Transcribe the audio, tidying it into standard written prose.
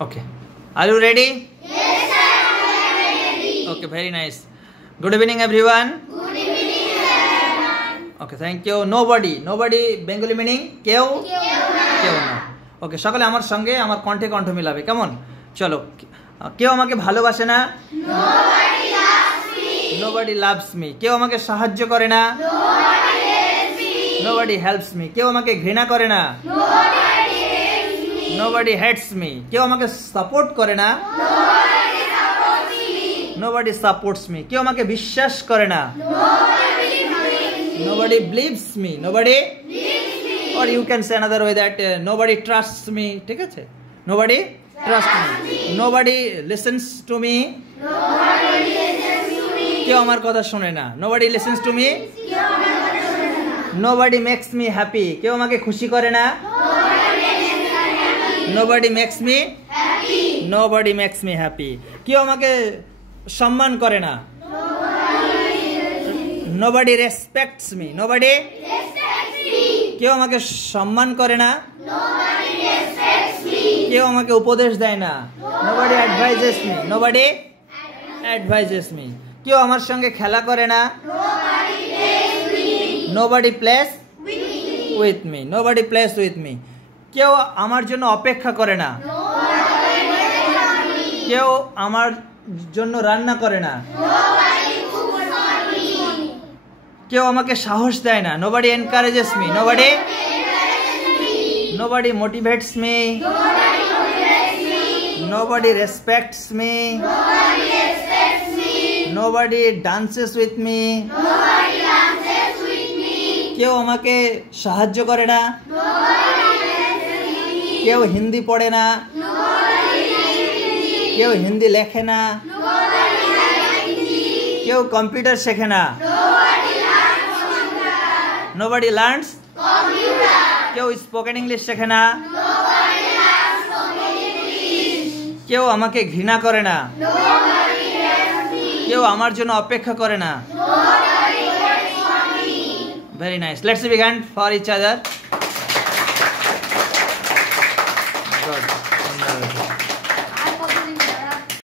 Okay. Are you ready? Yes, sir. I am ready. Okay, very nice. Good evening, everyone. Good evening, sir. Okay, thank you. Nobody. Nobody. Bengali meaning? Keu? Keu na. Okay, সকলে আমার সঙ্গে আমার কণ্ঠে কণ্ঠ মিলাবে কেমন? চলো। কেউ আমাকে ভালোবাসে না? Nobody loves me. Nobody loves me. কেউ আমাকে সাহায্য করে না? Nobody helps me. Nobody helps me. কেউ আমাকে ঘৃণা করে না? Nobody hates me. কেউ আমাকে সাপোর্ট করে না? Nobody supports me. Nobody supports me. কেউ আমাকে বিশ্বাস করে না? Nobody believes me. Nobody believes me. Or you can say another way that nobody trusts me. ঠিক আছে? Nobody trusts me. Nobody listens to me. Nobody listens to me. কেউ আমার কথা শোনে না? Nobody listens to me. Nobody makes me happy. কেউ আমাকে খুশি করে না? Nobody makes me happy. Nobody makes me happy. কেউ আমাকে সম্মান করে না? Nobody respects me. Nobody respects me. কেউ আমাকে সম্মান করে না? Nobody respects me. কেউ আমাকে উপদেশ দেয় না? Nobody advises me. Nobody advises me. কেউ আমার সঙ্গে খেলা করে না? Nobody plays with me. Nobody plays with me. Nobody plays with me. কেউ আমার জন্য অপেক্ষা করে না? কেউ আমার জন্য রান্না করে না? কেউ আমাকে সাহস দেয় না? Nobody encourages me. Nobody motivates me. Nobody respects me. Nobody dances with me. কেউ আমাকে সাহায্য করে না? কেউ হিন্দি পড়ে না? কেউ হিন্দি লেখে না? কেউ কম্পিউটার শেখে না? Nobody learns computer. কেউ স্পোকেন ইংলিশ শেখে না? কেউ আমাকে ঘৃণা করে না? কেউ আমার জন্য অপেক্ষা করে না? Very nice. Let's begin for each other. Good.